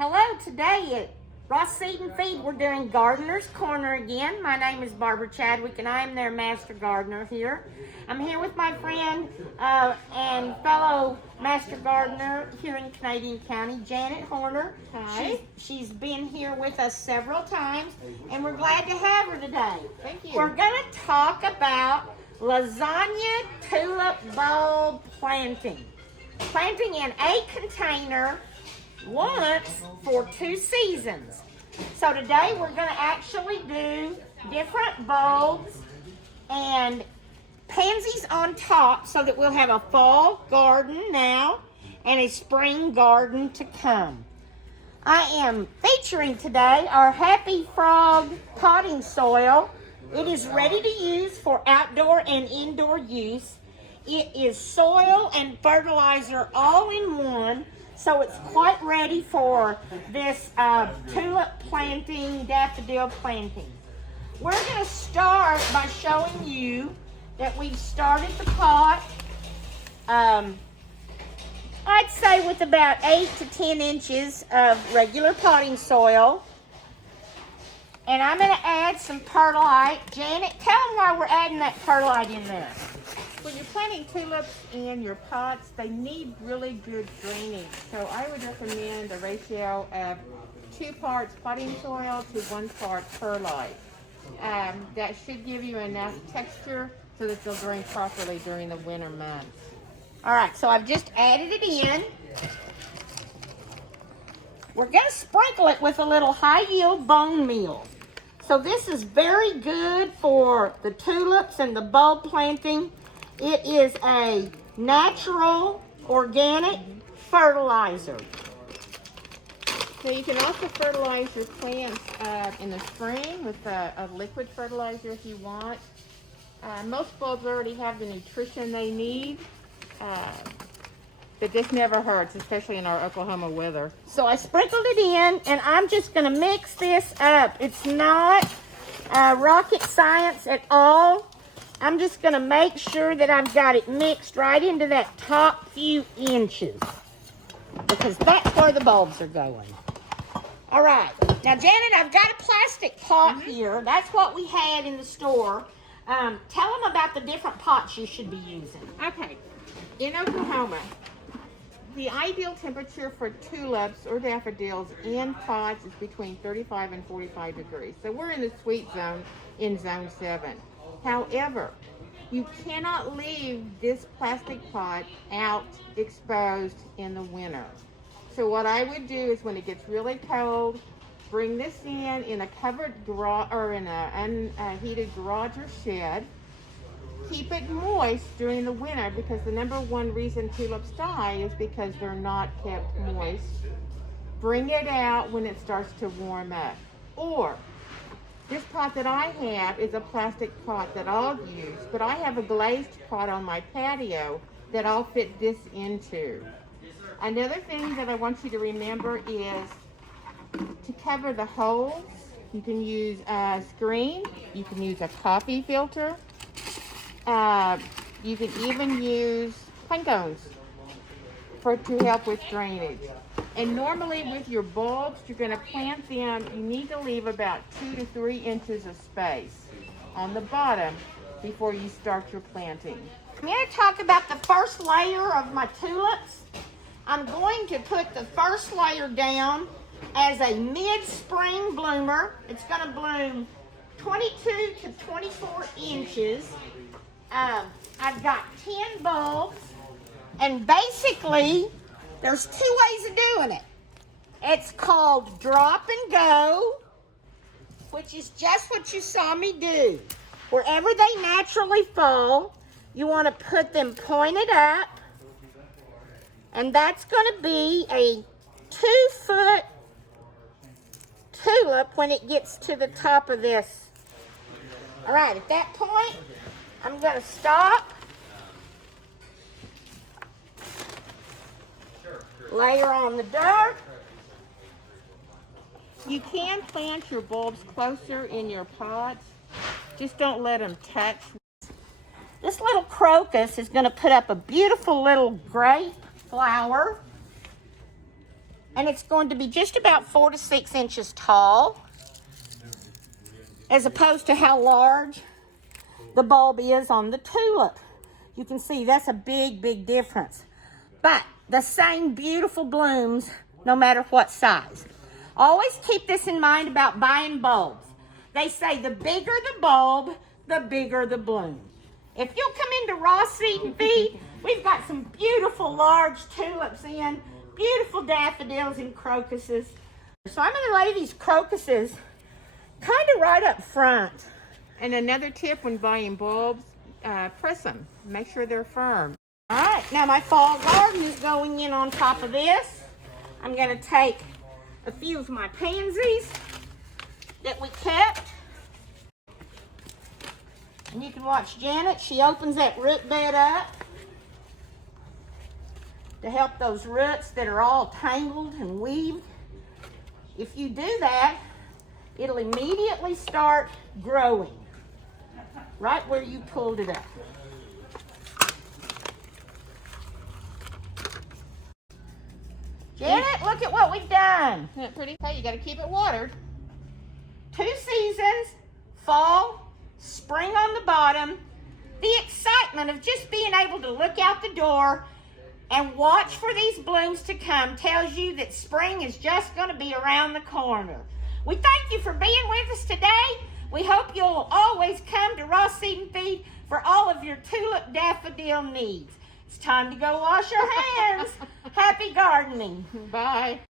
Hello, today at Ross Seed and Feed, we're doing Gardener's Corner again. My name is Barbara Chadwick and I am their master gardener here. I'm here with my friend and fellow master gardener here in Canadian County, Janet Horner. Hi. She's been here with us several times and we're glad to have her today. Thank you. We're going to talk about lasagna tulip bulb planting. Planting in a container once for 2 seasons. So today we're going to actually do different bulbs and pansies on top so that we'll have a fall garden now and a spring garden to come. I am featuring today our Happy Frog potting soil. It is ready to use for outdoor and indoor use. It is soil and fertilizer all in one. So it's quite ready for this tulip planting, daffodil planting. We're going to start by showing you that we've started the pot, I'd say with about 8 to 10 inches of regular potting soil. And I'm going to add some perlite. Janet, tell them why we're adding that perlite in there. When you're planting tulips in your pots, they need really good drainage. So I would recommend a ratio of 2 parts potting soil to 1 part perlite. That should give you enough texture so that they'll drain properly during the winter months. All right, so I've just added it in. We're going to sprinkle it with a little high-yield bone meal. So this is very good for the tulips and the bulb planting. It is a natural, organic fertilizer. So you can also fertilize your plants in the spring with a liquid fertilizer if you want. Most bulbs already have the nutrition they need, but this never hurts, especially in our Oklahoma weather. So I sprinkled it in, and I'm just going to mix this up. It's not rocket science at all. I'm just going to make sure that I've got it mixed right into that top few inches, because that's where the bulbs are going. All right. Now, Janet, I've got a plastic pot here. That's what we had in the store. Tell them about the different pots you should be using. Okay. In Oklahoma, the ideal temperature for tulips or daffodils in pots is between 35 and 45 degrees. So we're in the sweet zone in zone 7. However, you cannot leave this plastic pot out exposed in the winter. So what I would do is when it gets really cold, bring this in a covered garage or in an unheated garage or shed. Keep it moist during the winter because the #1 reason tulips die is because they're not kept moist. Bring it out when it starts to warm up. Or this pot that I have is a plastic pot that I'll use, but I have a glazed pot on my patio that I'll fit this into. Another thing that I want you to remember is to cover the holes. You can use a screen, you can use a coffee filter, you can even use pine cones to help with drainage. And normally with your bulbs, you're going to plant them, you need to leave about 2 to 3 inches of space on the bottom before you start your planting. I'm going to talk about the first layer of my tulips. I'm going to put the first layer down as a mid-spring bloomer. It's going to bloom 22 to 24 inches. I've got 10 bulbs, and basically there's 2 ways of doing it. It's called drop and go, which is just what you saw me do. Wherever they naturally fall, you want to put them pointed up, and that's going to be a 2-foot tulip when it gets to the top of this. All right, at that point, I'm going to stop, layer on the dirt. You can plant your bulbs closer in your pots, just don't let them touch. This little crocus is going to put up a beautiful little grape flower. And it's going to be just about 4 to 6 inches tall, as opposed to how large the bulb is on the tulip. You can see that's a big, big difference. But the same beautiful blooms no matter what size. Always keep this in mind about buying bulbs. They say the bigger the bulb, the bigger the bloom. If you'll come into Ross Seed and Feed, we've got some beautiful large tulips in, beautiful daffodils and crocuses. So I'm going to lay these crocuses kind of right up front. And another tip when buying bulbs, press them. Make sure they're firm. All right, now my fall garden is going in on top of this. I'm going to take a few of my pansies that we kept. And you can watch Janet. She opens that root bed up to help those roots that are all tangled and weaved. If you do that, it'll immediately start growing right where you pulled it up. Janet, look at what we've done. Isn't that pretty? Hey, you got to keep it watered. 2 seasons, fall, spring on the bottom. The excitement of just being able to look out the door and watch for these blooms to come tells you that spring is just going to be around the corner. We thank you for being with us today. We hope you'll always come to Ross Seed and Feed for all of your tulip daffodil needs. It's time to go wash your hands. Happy gardening. Bye.